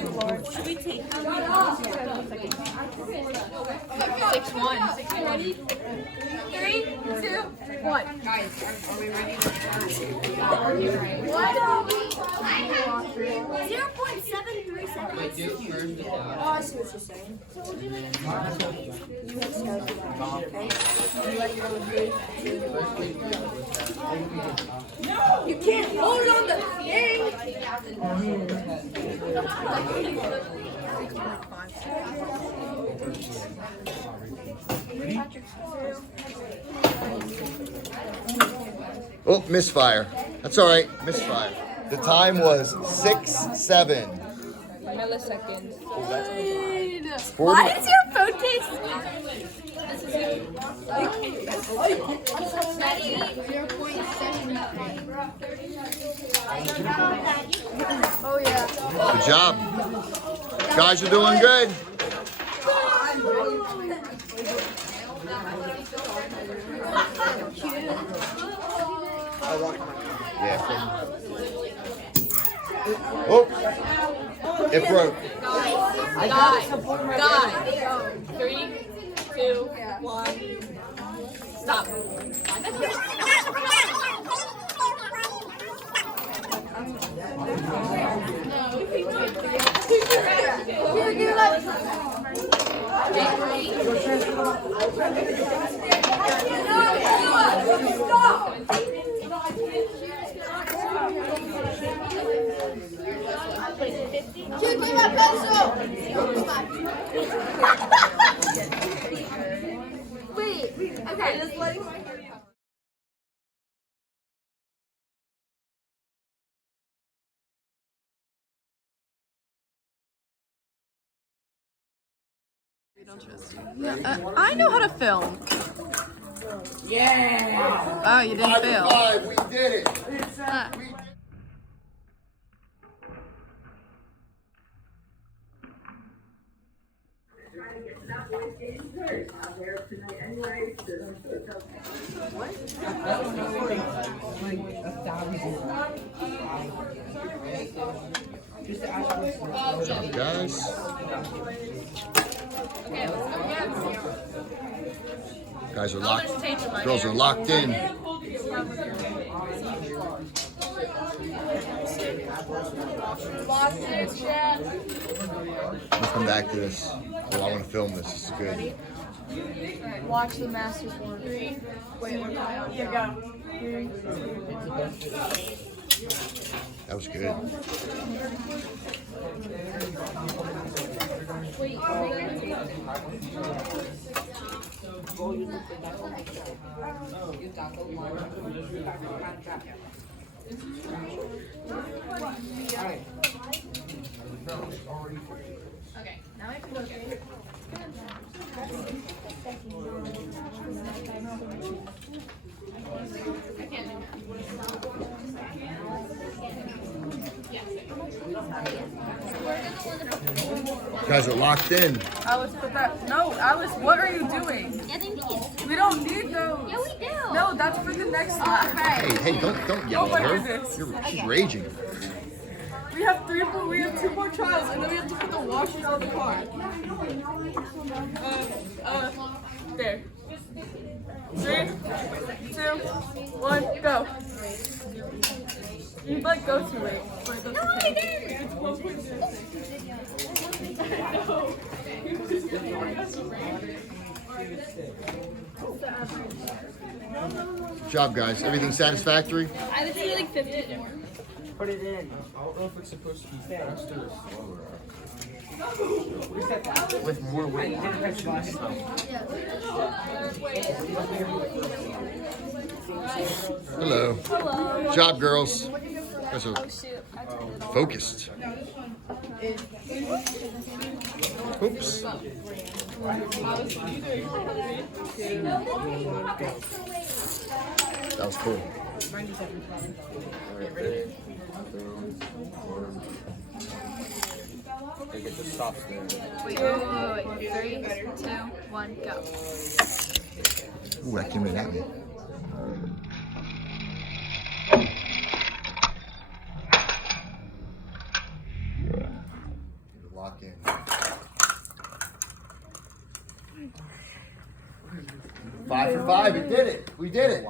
too large. Should we take 6-1. Ready? 3, 2, 1. Guys, are we ready? What are we? 0.73 seconds. Wait, do first. Oh, I see what you're saying. So we'll do like you exhale, okay? You let go of 3, 2, 1. You can't hold on the thing! 6.5. Oh, misfire. That's all right. Misfire. The time was 6-7. Milliseconds. Why is your phone case? Oh yeah. Good job. Guys are doing good. Yeah. Oh, it broke. Die. 3, 2, 1. Stop. Give me my pencil! Wait, okay, just letting my I know how to film. Yeah. Oh, you didn't film. 5-5. We did it. Good job, guys. Guys are locked. Girls are locked in. I'll come back to this. Oh, I want to film this. This is good. watch the Masters work. Wait, here go. That was good. Okay, now I can look at it. I can't do You guys are locked in. Alice, put that. No, Alice, what are you doing? Getting these. We don't need those. Yeah, we do. No, that's for the next lap. Hey, don't yell at her. She's raging. We have two more trials, and then we have to put the washers on the car. There. 3, 2, 1, go. You'd like go too late. But that's okay. It's 12.6. Good job, guys. Everything satisfactory? I would say like 50 more. Put it in. I don't know if it's supposed to be faster or slower. With more weight. Hello. Hello. Good job, girls. You guys are focused. Oops. That was cool. They get the stops there. Wait, 3, 2, 1, go. Ooh, that came in at me. 5 for 5. We did it. We did it.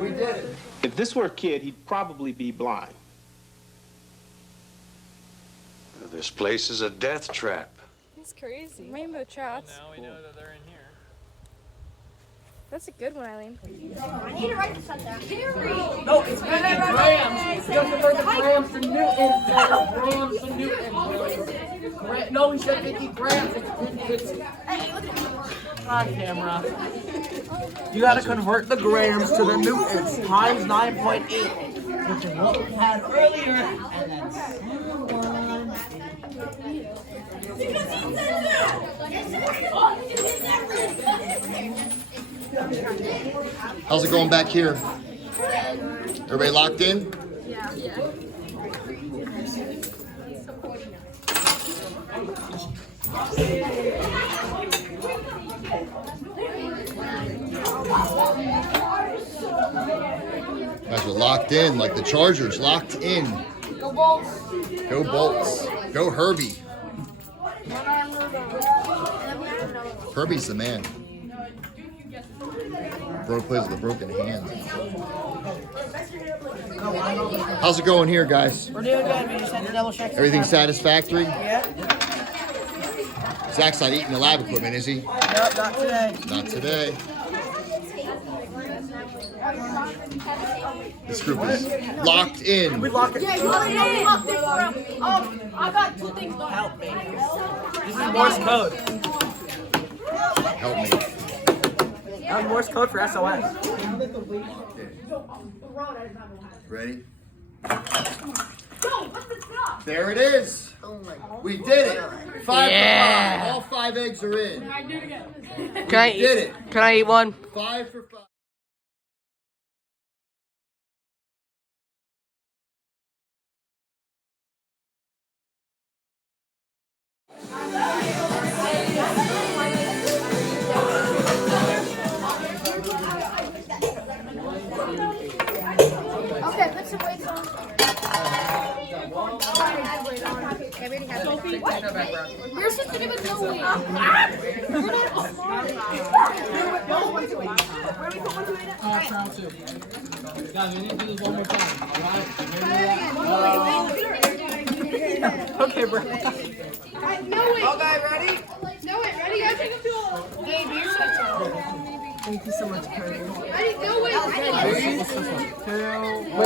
We did it. If this were a kid, he'd probably be blind. This place is a death trap. It's crazy. Rainbow trout. Now we know that they're in here. That's a good one, Eileen. I need to write this down. No, it's 50 grams. You have to learn the grams and newtons. Grams and newtons. No, he said 50 grams. It's on camera. You gotta convert the grams to the newtons times 9.8, which is what we had earlier, and then How's it going back here? Everybody locked in? Guys are locked in like the Chargers, locked in. Go Bolts. Go Bolts. Go Herbie. Herbie's the man. Bro plays with a broken hand. How's it going here, guys? we're doing good. We just had to double check. Everything satisfactory? Yeah. Zach's not eating the lab equipment, is he? Nope, not today. Not today. This group is locked in. We lock it. Yeah, you already know we locked it for I got 2 things done. Help me. This is Morse code. Help me. That's Morse code for SOS. Ready? There it is. We did it. 5 for 5. All 5 eggs are in. I do it again. Can I Did it. Can I eat one? 5 for 5. Okay, put some weights on. We're supposed to do with no weight. Round 2. Guys, we need to do this one more time. Okay, bro. No weight. Okay, ready? No weight. Ready? I take them to Gabe, you're so Thank you so much, Cody. Ready? No weight.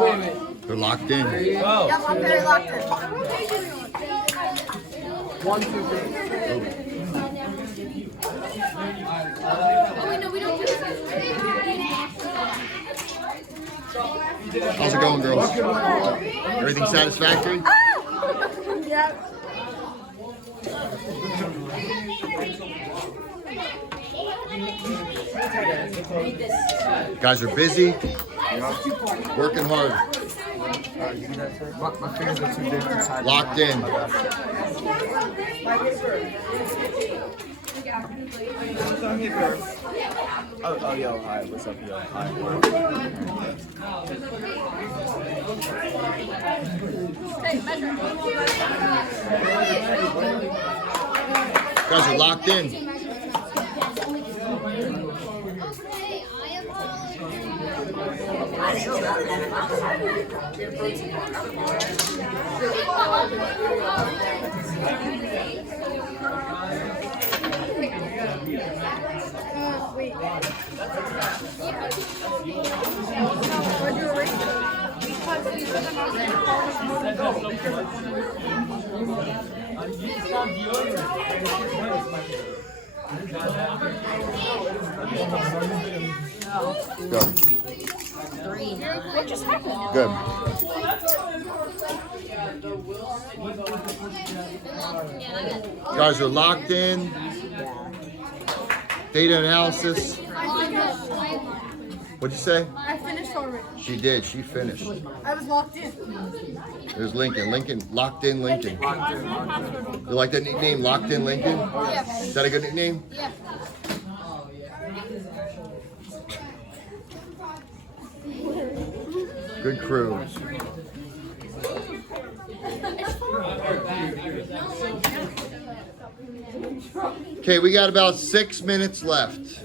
Wait. They're locked in. Oh. Yep, I'm very locked in. 1, 2, 3. Oh, wait, no, we don't do this. How's it going, girls? Everything satisfactory? Yep. Guys are busy, working hard, My fingers are too big to tie. locked in. Oh, yo, hi. What's up, yo? Hi. Guys are locked in. Go. What just happened? Good. Guys are locked in. Data analysis. What'd you say? I finished already. She did. She finished. I was locked in. There's Lincoln. Lincoln. Locked in Lincoln. You like that nickname? Locked in Lincoln? Yeah. Is that a good nickname? Yeah. Good crew. Okay, we got about 6 minutes left.